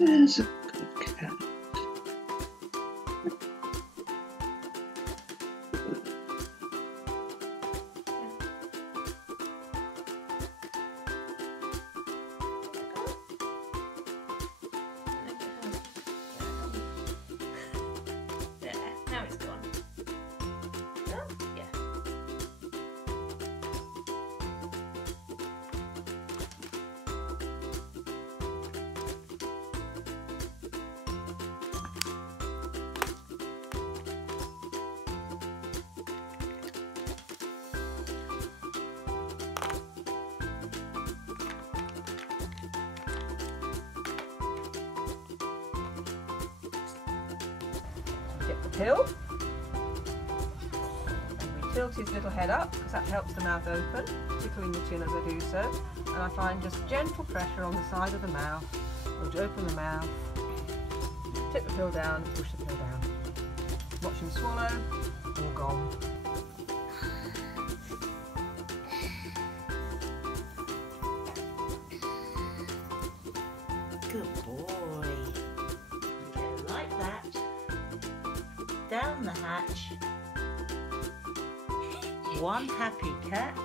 There's a good cat. There, now it's gone. Oh, yeah. Get the pill, and we tilt his little head up because that helps the mouth open, tickling the chin as I do so, and I find just gentle pressure on the side of the mouth will open the mouth, tip the pill down, push the pill down. Watch him swallow, all gone. Good boy. Go like that. Down the hatch. One happy cat.